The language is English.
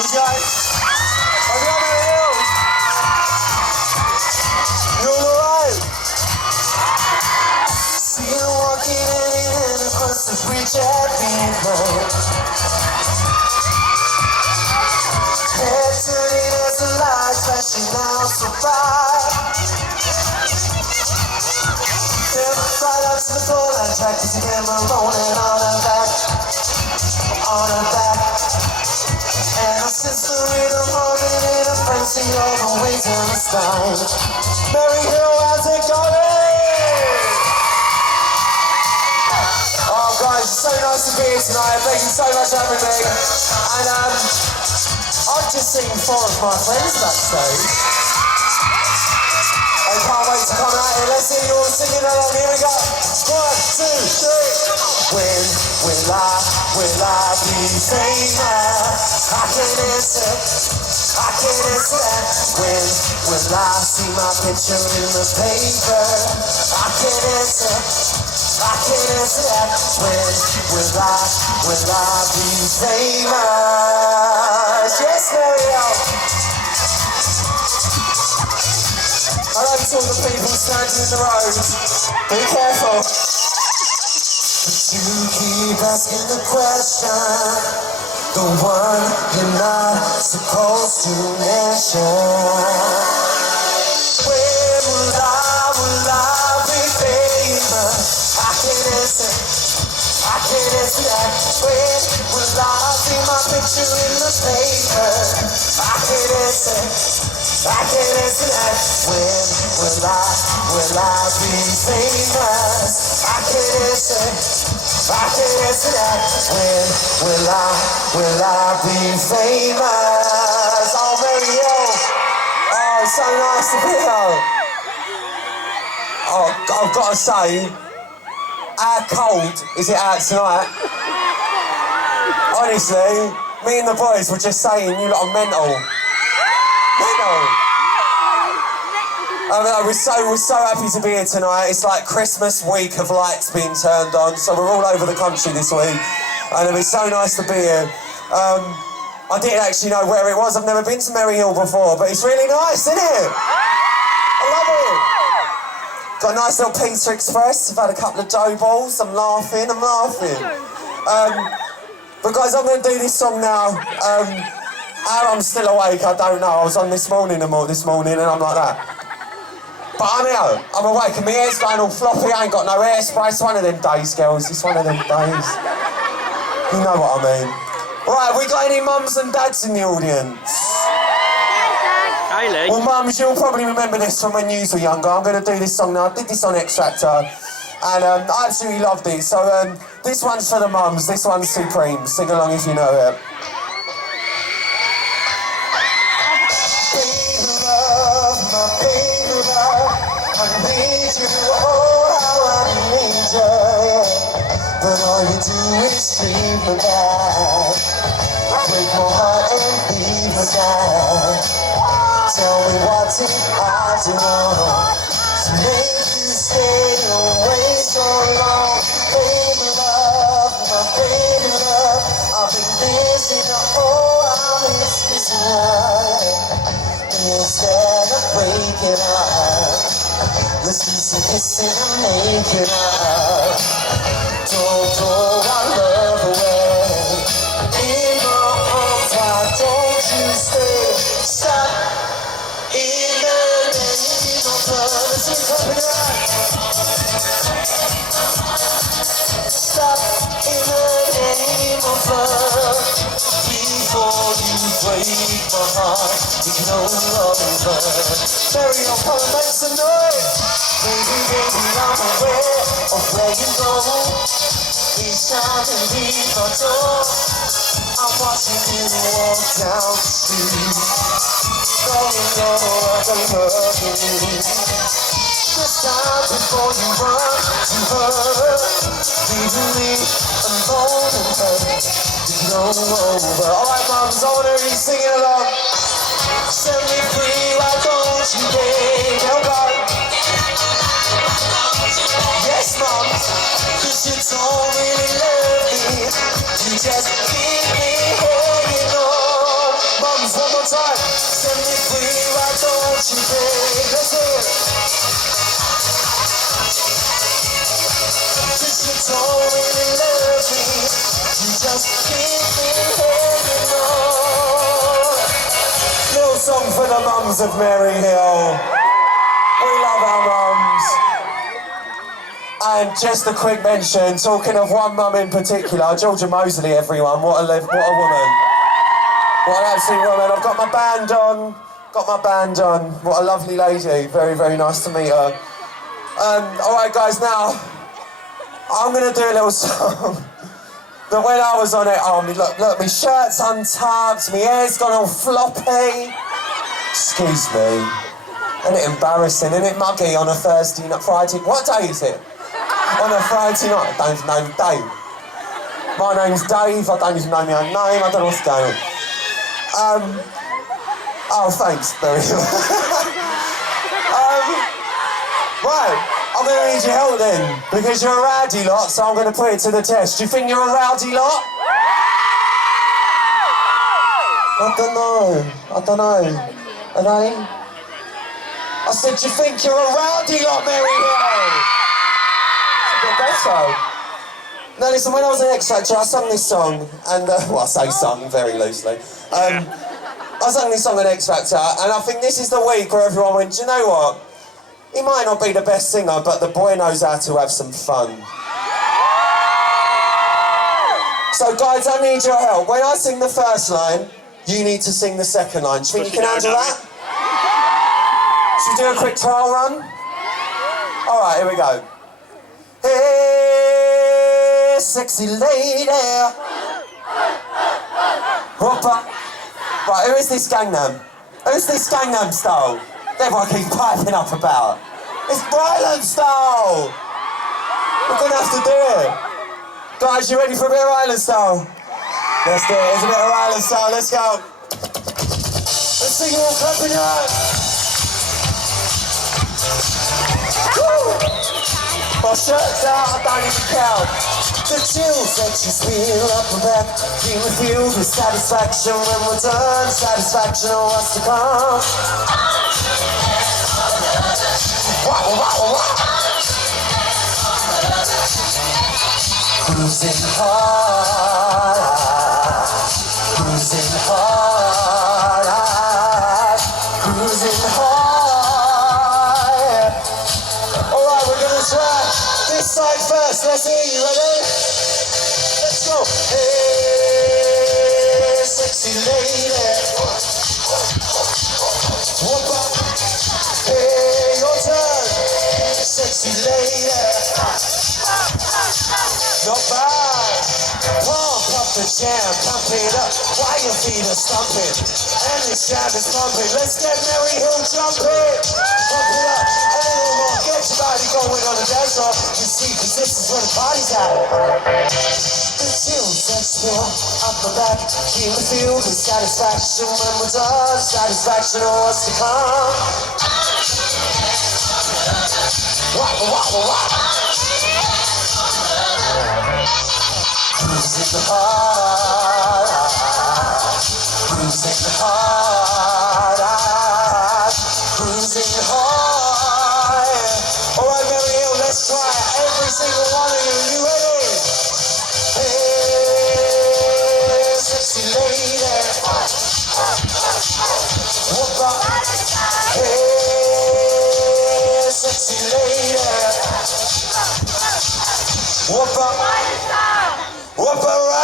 These guys, I'm on the hill. You all alright? See you walking in across the bridge at midnight. Head turning as the light flashing out so bright. Never right up to the goal line track to see them rolling on her back. On her back. And I sense the rhythm humming in a frenzy all the way to the sky. Mary Hill, how's it going? Oh guys, it's so nice to be here tonight. Thank you so much for having me. And I've just seen 4 of my friends backstage. I can't wait to come out here. Let's hear you all singing along. Here we go. 1, 2, 3. When will I be famous? I can't answer that. When will I see my picture in the paper? I can't answer that. When will I be famous? Yes, Mario. I like to all the people standing in the road. Be careful. You keep asking the question, the one you're not supposed to mention. When will I be famous? I can't answer that. When will I see my picture in the paper? I can't answer that. When will I be famous? I can't answer that. When will I be famous? Oh, Mary Hill. Oh, it's so nice to be here. Oh, I've got to say, how cold is it out tonight? Honestly, me and the boys were just saying, you lot are mental. We're so happy to be here tonight. It's like Christmas week of lights being turned on, so we're all over the country this week, and it's so nice to be here. I didn't actually know where it was. I've never been to Mary Hill before, but it's really nice, isn't it? I love it. Got a nice little pizza express. I've had a couple of dough balls. I'm laughing. But guys, I'm going to do this song now. How I'm still awake, I don't know. I was on this morning and I'm like that. But I'm here, I'm awake, and my hair's going all floppy. I ain't got no hairspray. It's one of them days, girls. It's one of them days. You know what I mean. Right, we got any mums and dads in the audience? Hi, Lee. Well, mums, you'll probably remember this from when you were younger. I'm going to do this song now. I did this on X Factor, and I absolutely loved it. So this one's for the mums. This one's Supreme. Sing along if you know it. I need you, oh how I need you, yeah. But all you do is treat me bad, break my heart and leave me sad. Tell me what did I do wrong to make you stay away so long? Baby love, my baby love, I've been missing you, oh I miss you tonight. Instead of waking up, let's do some kissing and making up. Don't throw our love away. In my arms, why don't you stay? Stop in the name of love. Let's do something right. Stop in the name of love. Before you break my heart, you know love is love. Mary, I'll come and make some noise. Baby, I'm aware of where you go. Each time you leave my door, I'm watching you walk down the street. Knowing you're love you. This time before you run to her, leaving me alone in her. You know over. Alright, mums, I want to hear you singing along. Set me free, why don't you, babe? Help out. Yes, mom, 'cause you don't really love me. You just keep me hanging on. more time. Set me free, why don't you break? Let's hear it. Cause you don't really love me, you just keep me hanging on. Little song for the mums of Mary Hill. We love our mums. And just a quick mention, talking of one mum in particular, Georgia Mosley, everyone. What a woman. What an absolute woman. I've got my band on. What a lovely lady. Very, very nice to meet her. All right, guys, now, I'm going to do a little song. But when I was on it, look, my shirt's untucked, my hair's gone all floppy. Excuse me. Isn't it embarrassing? Isn't it muggy on a Thursday night, Friday? What day is it? On a Friday night? I don't even know the day. My name's Dave, I don't even know my own name, I don't know what's going on. Oh, thanks, very much. Right, I'm going to need your help then, because you're a rowdy lot, so I'm going to put it to the test. Do you think you're a rowdy lot? I don't know. Are they? I said, do you think you're a rowdy lot, Mary Hill? It's a bit better. Now listen, when I was an X Factor, I sung this song, and, well, I say sung very loosely. I sang this song at X Factor, and I think this is the week where everyone went, do you know what? He might not be the best singer, but the boy knows how to have some fun. So guys, I need your help. When I sing the first line, you need to sing the second line. Do you think you can handle that? Should we do a quick trial run? All right, here we go. Hey, sexy lady. Hoppa. Right, who is this Gangnam? Who's this Gangnam style? Everyone keeps piping up about. It's Rylan style. We're gonna have to do it. Guys, you ready for a bit of Rylan style? Let's do it. It's a bit of Rylan style. Let's go. Let's sing it all clapping your hands. My shirt's out, I don't even count. The chills that you feel up and back, feel me filled with satisfaction when we're done. Satisfaction of what's to come. Wow, wow, wow. Cruising hard, cruising hard, cruising hard. All right, we're gonna try this side first. Let's hear you. Ready? Let's go. Hey, sexy lady. Whoop up. Hey, your turn. Sexy lady. Not bad. Pump up the jam, pump it up while your feet are stumping. And this jam is pumping. Let's get Mary Hill jumping. Pump it up a little more. Get your body going on the dance floor. You see, cause this is where the party's at. The chills that spill up the back, feel the feel with satisfaction when we're done. Satisfaction of what's to come. Wah, wah, wah, wah. Cruising hard, cruising hard, cruising hard. All right, Mary Hill, let's try it. Every single one of you. You ready? Hey, sexy lady. Whoop up. Hey, sexy lady. Whoop up. Whoop up.